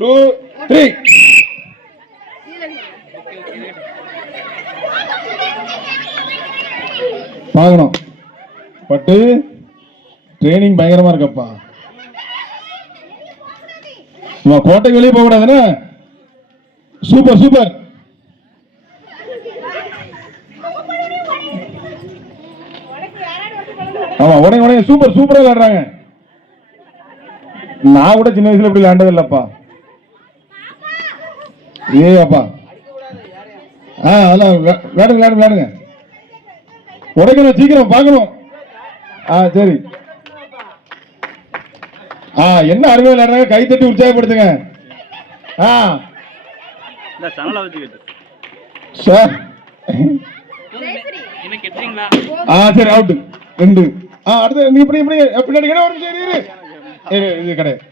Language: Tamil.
2, 3. பார்க்கணும் பட்டு ட்ரைனிங் பயங்கரமா இருக்கப்பா. கோட்டை வெளியே போக கூடாதுன்னா சூப்பர் சூப்பர். ஆமா உடனே உடனே சூப்பர் சூப்பரா விளையாடுறாங்க. நான் கூட சின்ன வயசுல இப்படி விளையாண்டது இல்லப்பா. ஏப்பா அதெல்லாம் விளையாடுங்க விளையாடுங்க. உடைக்கணும் சீக்கிரம் பார்க்கணும். சரி என்ன அருமை விளையாடுறாங்க. கை தட்டி உற்சாகப்படுத்துங்க. சார் சரி அவுட் 2. அடுத்து நீ இப்படி இப்படி பின்னாடி இது கிடையாது.